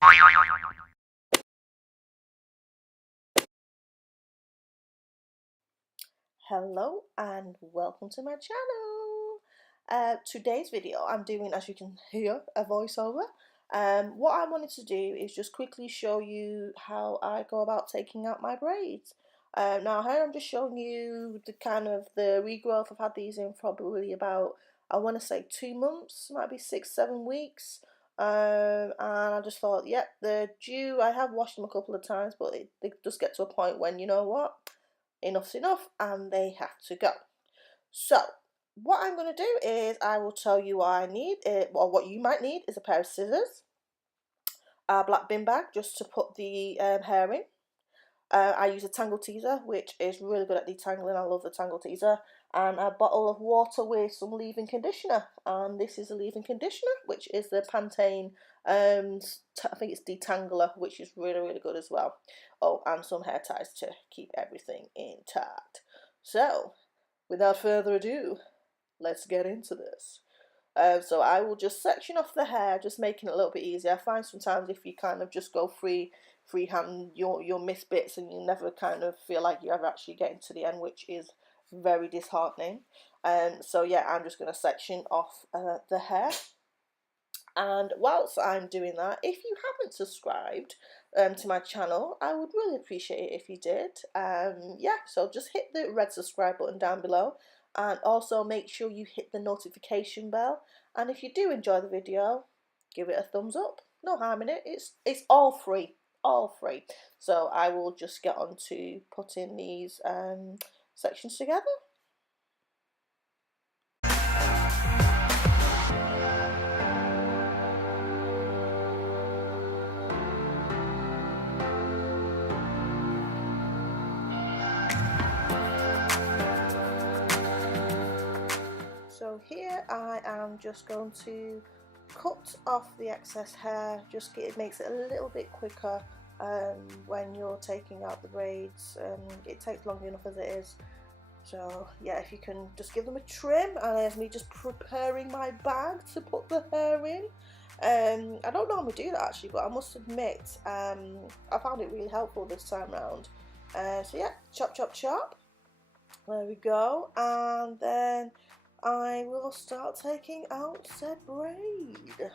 Hello and welcome to my channel. Today's video I'm doing, as you can hear, a voiceover. What I wanted to do is just quickly show you how I go about taking out my braids. Now here I'm just showing you the kind of the regrowth. I've had these in probably about, I want to say 2 months, might be 6-7 weeks. And I just thought, yep, they're due. I have washed them a couple of times, but they just get to a point when, you know what, enough's enough and they have to go. So what I'm going to do is I will tell you what I need, or what you might need is a pair of scissors, a black bin bag just to put the hair in. I use a tangle teaser, which is really good at detangling. I love the tangle teaser. And a bottle of water with some leave-in conditioner. And this is a leave-in conditioner, which is the Pantene, I think it's Detangler, which is really, really good as well. Oh, and some hair ties to keep everything intact. So, without further ado, let's get into this. So I will just section off the hair, just making it a little bit easier. I find sometimes if you kind of just go freehand, you'll miss bits and you never kind of feel like you're ever actually getting to the end, which is very disheartening. So yeah, I'm just going to section off the hair. And whilst I'm doing that, if you haven't subscribed to my channel, I would really appreciate it if you did. Yeah, so just hit the red subscribe button down below, and also make sure you hit the notification bell. And if you do enjoy the video, give it a thumbs up. No harm in it. It's all free, all free. So I will just get on to putting these sections together. So here I am just going to cut off the excess hair. It makes it a little bit quicker when you're taking out the braids. It takes long enough as it is. So yeah, if you can just give them a trim, and there's me just preparing my bag to put the hair in. I don't normally do that actually, but I must admit I found it really helpful this time round. So yeah, chop chop chop. There we go, and then I will start taking out said braid.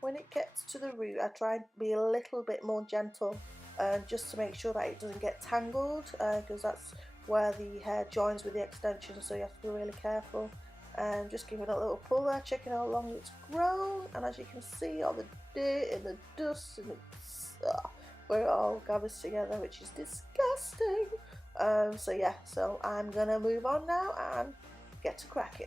When it gets to the root, I try and be a little bit more gentle, just to make sure that it doesn't get tangled, because that's where the hair joins with the extension, so you have to be really careful. Just giving it a little pull there, checking how long it's grown, and as you can see, all the dirt and the dust and where it all gathers together, which is disgusting. So yeah, so I'm gonna move on now and get to cracking.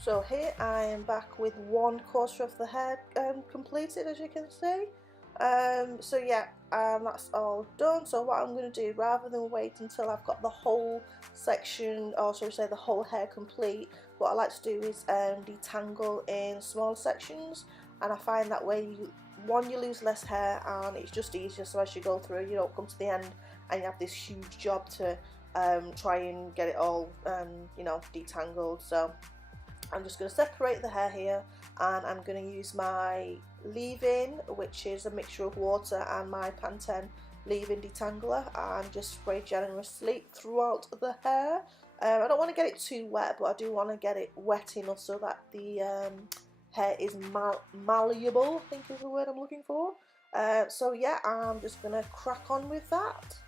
So here I am back with 1/4 of the hair completed, as you can see. So yeah, that's all done. So what I'm going to do, rather than wait until I've got the whole section, or shall we say the whole hair complete, what I like to do is detangle in small sections, and I find that way you lose less hair and it's just easier, so as you go through you don't come to the end and you have this huge job to try and get it all you know, detangled. So I'm just going to separate the hair here, and I'm going to use my leave-in, which is a mixture of water and my Pantene leave-in detangler, and just spray generously throughout the hair. I don't want to get it too wet, but I do want to get it wet enough so that the hair is malleable, I think is the word I'm looking for. So yeah, I'm just going to crack on with that.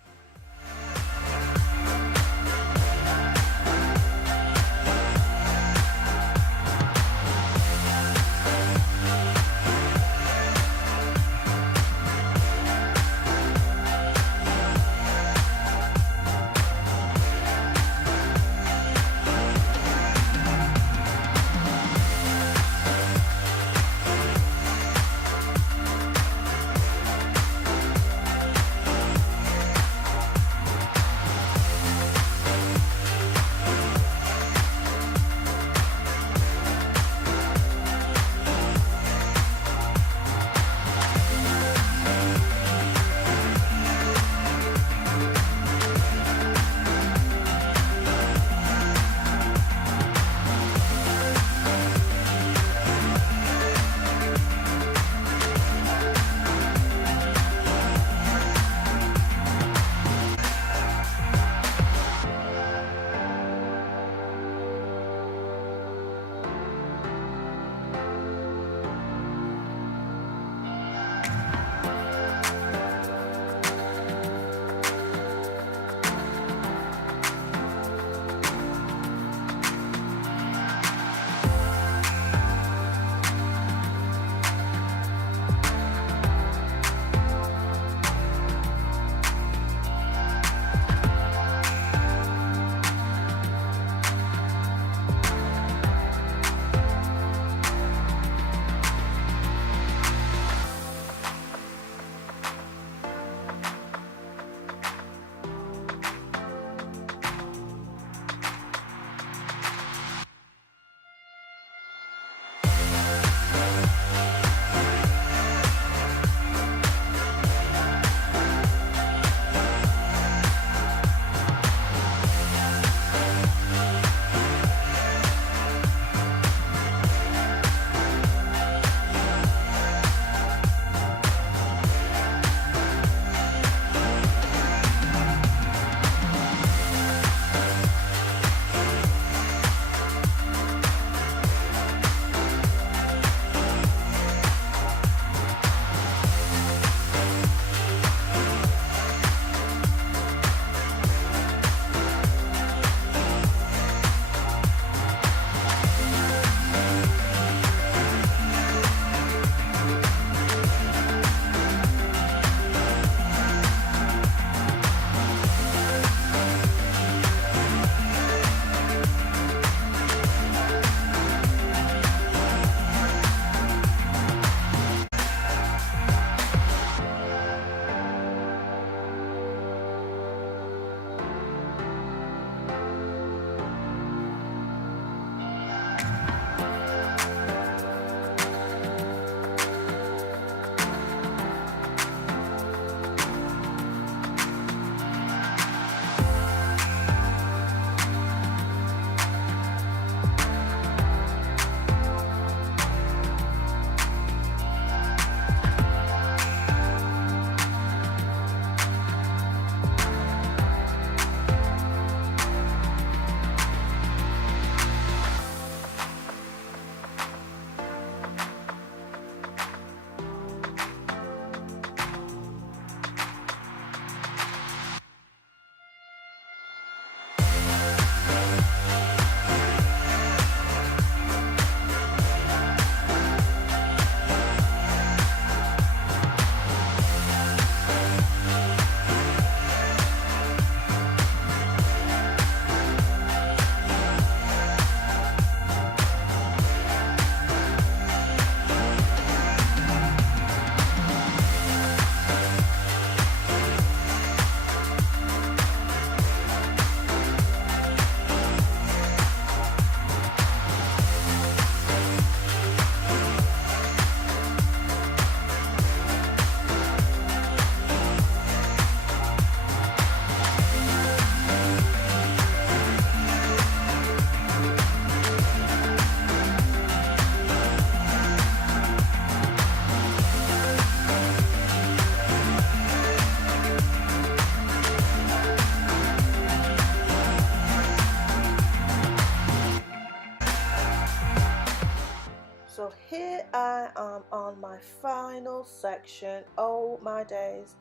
So here I am on my final section. Oh my days.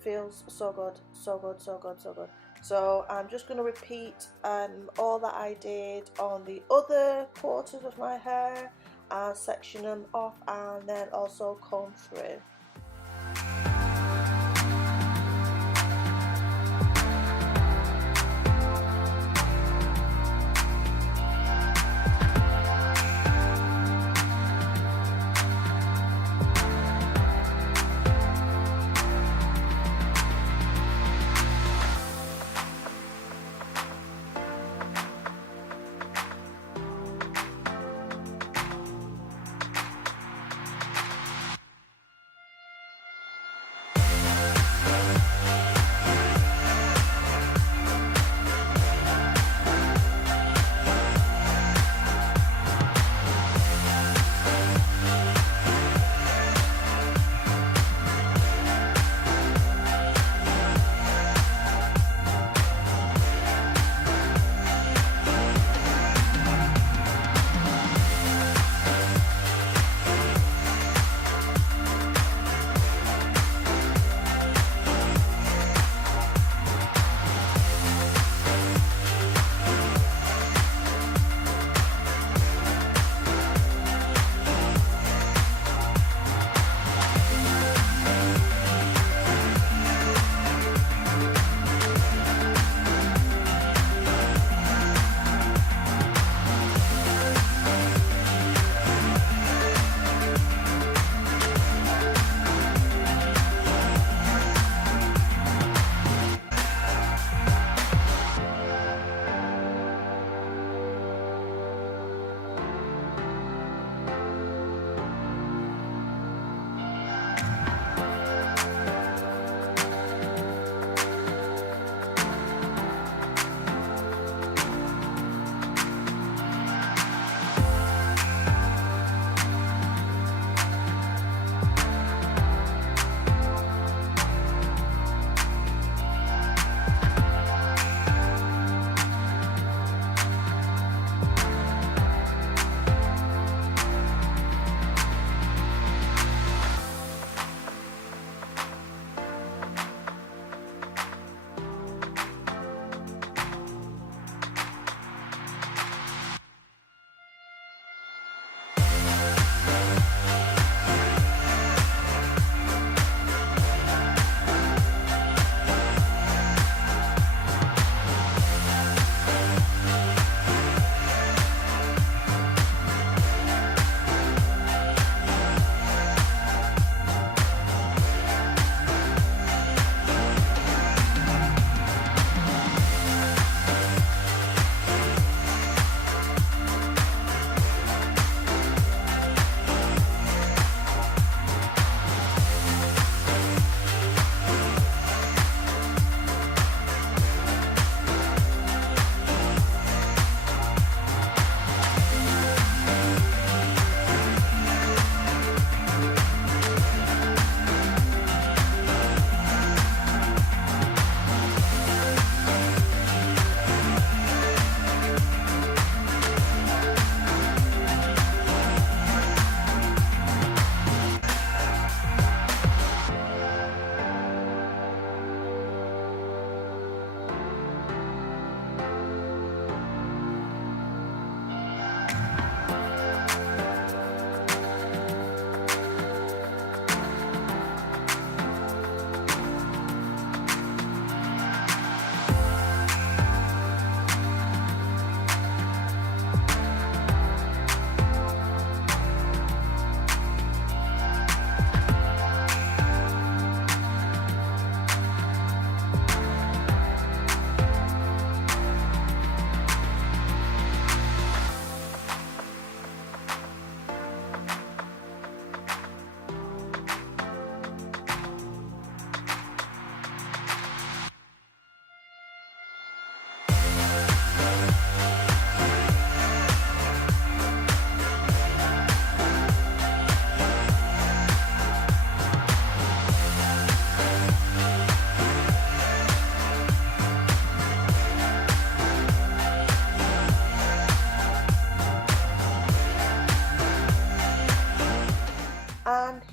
Feels so good, so good, so good, so good. So I'm just going to repeat all that I did on the other quarters of my hair, section them off, and then also comb through.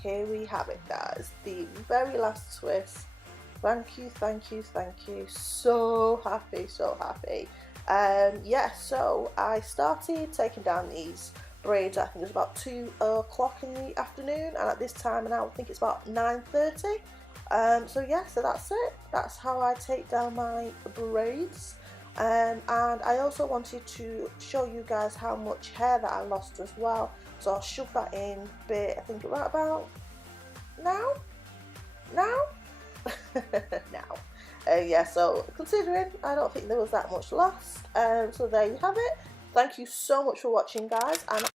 here we have it, guys, the very last twist. Thank you, thank you, thank you. So happy, so happy. Yeah, so I started taking down these braids, I think it was about 2 o'clock in the afternoon, and at this time now I think it's about 9:30. So yeah, so that's it. That's how I take down my braids. And I also wanted to show you guys how much hair that I lost as well. So I'll shove that in a bit, I think right about now? Now. Yeah, so considering I don't think there was that much lost, so there you have it. Thank you so much for watching, guys, and